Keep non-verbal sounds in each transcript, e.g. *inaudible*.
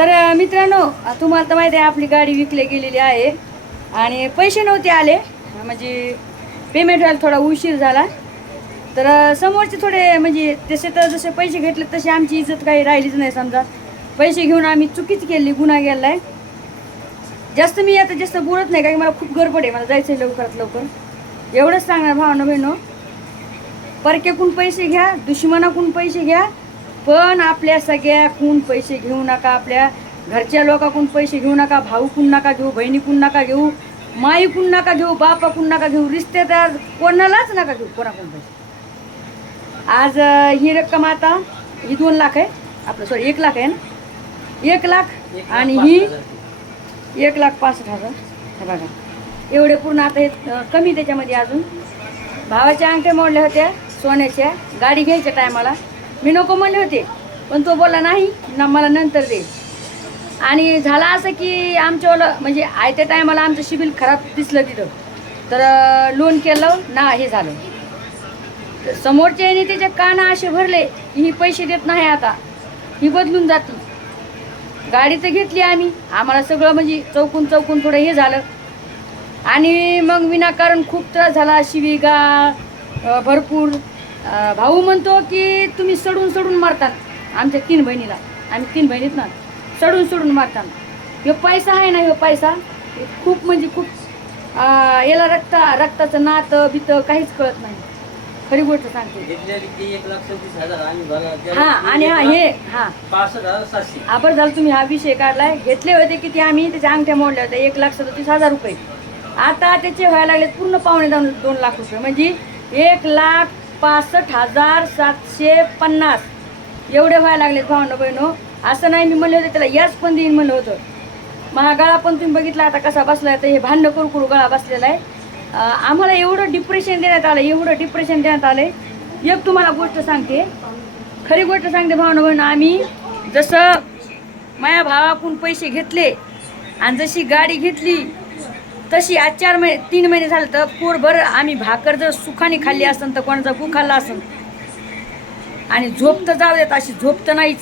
तर मित्रांनो तुम्हाला तर माहिती आहे आपली गाडी विकली गेलेली आहे. आणि पैसे नव्हते आले. म्हणजे पेमेंट व्हायला थोडा उशीर झाला. तर समोरचे थोडे म्हणजे तसे तर जसे पैसे घेतले तसे आमची इज्जत काही राहिलीच नाही समजा. पैसे घेऊन आम्ही चुकीच केली गुन्हा गेला आहे जास्त मी आता जास्त बोलत नाही कारण मला खूप गडबड आहे. मला जायचं आहे लवकरात लवकर. एवढंच सांगणार भावना बहिणो. परकेकून पैसे घ्या दुश्मनाकून पैसे घ्या. पण आपल्या सगळ्याकून पैसे घेऊ नका आपल्या घरच्या लोकांकडून पैसे घेऊ नका भाऊकून नका घेऊ बहिणीकून नका घेऊ माईकून नका घेऊ बापाकून नका घेऊ रिश्तेदार कोणालाच नका घेऊ कोणाकडून पैसे. आज ही रक्कम आता ही दोन लाख आहे आपलं सॉरी एक लाख आहे ना? एक लाख आणि ही एक लाख पासष्ट हजार. हे बघा एवढे पूर्ण आता हे कमी त्याच्यामध्ये अजून. भावाच्या अंगठ्या मोडल्या होत्या सोन्याच्या. गाडी घ्यायच्या टायमाला. मी नको म्हणले होते पण तो बोलला नाही ना मला नंतर दे. आणि झालं असं की आमच्यावालं म्हणजे आयत्या टायमाला आमचं शिबिल खराब दिसलं तिथं. तर लोन केलं ना हे झालं. तर समोरच्या याने त्याचे कान असे भरले की ही पैसे देत नाही आता. ही बदलून जाते. गाडी तर घेतली आम्ही. आम्हाला सगळं म्हणजे चौकून चौकून थोडं हे झालं. आणि मग विनाकारण खूप त्रास झाला शिवीगा भरपूर. भाऊ म्हणतो की तुम्ही सडून सडून मारतात आमच्या तीन बहिणीला. आम्ही तीन बहिणीत ना सडून सडून मारतात. ह्यो पैसा आहे ना ह्यो पैसा खूप म्हणजे खूप याला रक्त रक्ताचं नातं बितं काहीच कळत नाही. खरी गोष्ट सांगते. हा आणि हा हे हा. आपण झालं तुम्ही हा विषय काढलाय. घेतले होते किती आम्ही त्याच्या अंगठ्या मोडल्या होत्या. एक लाख सदतीस हजार रुपये. आता त्याचे व्हायला लागले पूर्ण पावणे दोन दोन लाख रुपये. म्हणजे एक लाख पासष्ट हजार सातशे पन्नास. एवढे व्हायला लागलेत भावनं बहिणो. असं नाही मी म्हणलं होतं त्याला याच पण देईन म्हणलं होतं. मग गळा पण तुम्ही बघितला आता कसा बसला तर हे भांडणं कुरकुर गळा बसलेला आहे. आम्हाला एवढं डिप्रेशन देण्यात आलं एवढं डिप्रेशन देण्यात आलं एक तुम्हाला गोष्ट सांगते. खरी गोष्ट सांगते भावना बहिण आम्ही जसं माझ्या भावाकडून पैसे घेतले आणि जशी गाडी घेतली तशी आज चार महिने तीन महिने झाले तर पोरभर आम्ही भाकर जर सुखाने खाल्ली असन तर कोणाचा गु खाल्ला असन. आणि झोप तर जाऊ देत अशी झोप तर नाहीच.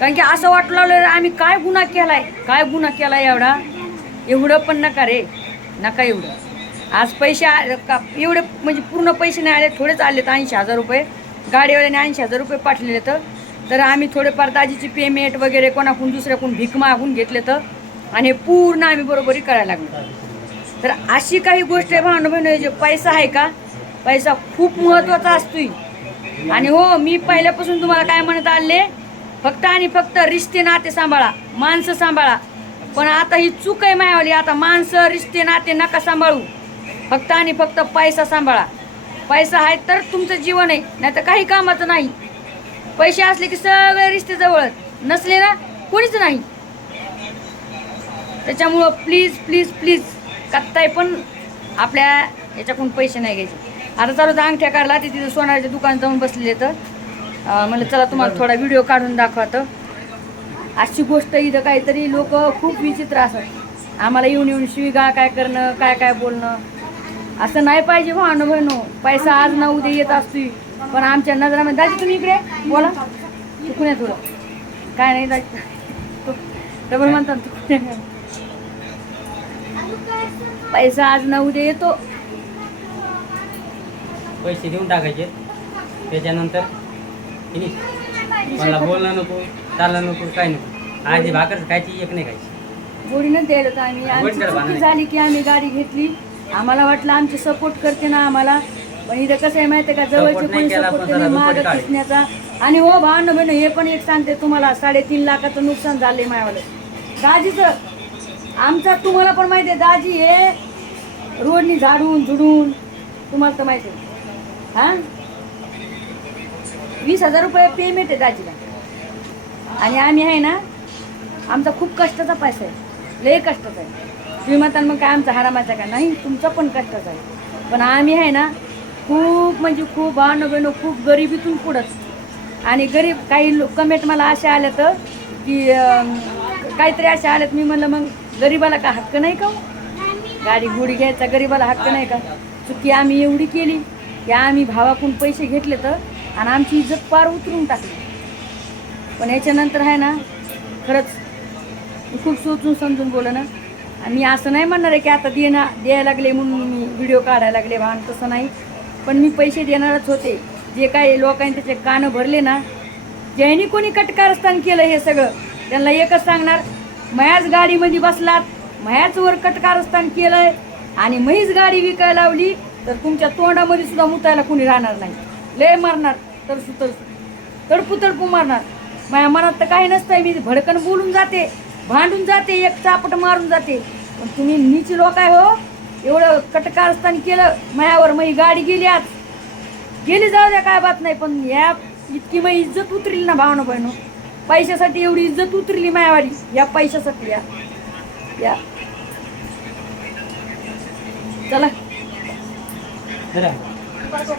कारण की असं वाटू लागलं आम्ही काय गुन्हा केलाय? काय गुन्हा केलाय एवढा? एवढं पण नका रे. नका एवढं. आज पैसे आ- का एवढे म्हणजे पूर्ण पैसे नाही आले थोडेच आले तर ऐंशी हजार रुपये. गाडीवाल्याने ऐंशी हजार रुपये पाठवले तर. तर आम्ही थोडेफार दाजीची पेमेंट वगैरे कोणाकडून दुसऱ्याकडून भीक मागून घेतले तर. आणि हे पूर्ण आम्ही बरोबरी करायला लागलो. तर अशी काही गोष्ट आहे भावना बहिणी जे पैसा आहे का? पैसा खूप महत्त्वाचा असतोय. आणि हो मी पहिल्यापासून तुम्हाला काय म्हणत आले फक्त आणि फक्त रिश्ते नाते सांभाळा माणसं सांभाळा. पण आता ही चूक आहे मायावाली आता माणसं रिश्ते नाते नका सांभाळू. फक्त आणि फक्त पैसा सांभाळा. पैसा आहे तर तुमचं जीवन आहे नाही तर काही कामाचं नाही. पैसे असले की सगळे रिश्ते जवळ. नसले ना कोणीच नाही. त्याच्यामुळं प्लीज प्लीज प्लीज कत्ताय पण आपल्या याच्याकडून पैसे नाही घ्यायचे. आता चालू तर अंगठ्या काढला ते तिथं सोनाराच्या दुकान जाऊन बसलेले तर म्हणलं चला तुम्हाला थोडा व्हिडिओ काढून दाखवतं अशी गोष्ट इथं काहीतरी लोक खूप विचित्र असतात. आम्हाला येऊन येऊन शिविगा काय करणं काय काय बोलणं. असं नाही पाहिजे हो अनुभवनो पैसा आज ना उद्या येत असतोय. पण आमच्या नजरामध्ये दाजी तुम्ही इकडे? बोला. चुकून आहे काय नाही दाजी. *laughs* डबल म्हणतात पैसा आज ना उद्या येतो. पैसे देऊन टाकायचे. त्याच्यानंतर. मला बोलणं नको चालणं नको काय नको. आधी भाकर खायची एक नाही खायची. गोडीनं द्यायला होतं आम्ही. आमची गोडीनं चुकी बांधणे. झाली की आम्ही गाडी घेतली. आम्हाला वाटलं आमचे सपोर्ट करते ना आम्हाला. पण इथं कसं आहे माहिती आहे का जवळचे Support नाही कोणी केला, सपोर्ट पण केले जरा मागं दुप्पट काढले. दिसण्याचा आणि हो भावनं बहिण हे पण एक सांगते तुम्हाला साडेतीन लाखाचं नुकसान झालंय मायावालं. दाजीचं आमचा तुम्हाला पण माहिती आहे दाजी हे रोडनी झाडून झुडून तुम्हाला तर माहिती आहे. हा? वीस हजार रुपये पेमेंट आहे दाजीला. आणि आम्ही आहे ना आमचा खूप कष्टाचा पैसा आहे. लय कष्टाचा आहे. तुम्ही मग काय आमचा हरामाचा का? नाही तुमचा पण कष्टाचा आहे. पण आम्ही आहे ना खूप म्हणजे खूप भावनं बहिणं खूप गरिबीतून पुढंच आणि गरीब काही लोक कमेंट मला अशा आल्या तर की काहीतरी अशा आल्यात मी म्हणलं मग गरीबाला का हक्क नाही का हो? गाडी गुडी घ्यायचा गरीबाला हक्क नाही का? चुकी आम्ही एवढी केली की आम्ही भावाकडून पैसे घेतले तर आणि आमची इज्जत पार उतरून टाकली. पण याच्यानंतर आहे ना खरंच खूप सोचून समजून बोला ना मी असं नाही म्हणणार आहे की आता देणं द्यायला लागले म्हणून मी व्हिडिओ काढायला लागले भान तसं नाही. पण मी पैसे देणारच होते. जे काय लोकांनी त्याचे कानं भरले ना ज्यांनी कोणी कटकारस्थान केलं हे सगळं त्यांना एकच सांगणार मयाच गाडीमध्ये बसलात मयाच वर कटकारस्थान केलंय आणि महीच गाडी विकायला लावली तर तुमच्या तोंडामध्ये सुद्धा मुतायला कोणी राहणार नाही. लय मारणार तर सुतर तडपू तडपू मारणार. माझ्या मनात तर काही नसतंय मी भडकन बोलून जाते भांडून जाते एक चापट मारून जाते. पण तुम्ही नीची लोक आहे हो एवढं कटकारस्थान केलं मायावर मग गाडी गेली आज. गेली जाऊ द्या काय बात नाही पण या इतकी मग इज्जत उतरील ना भावना बहिणो? पैशासाठी एवढी इज्जत उतरली मायावाडी या पैशासाठी या. या. चला. बरं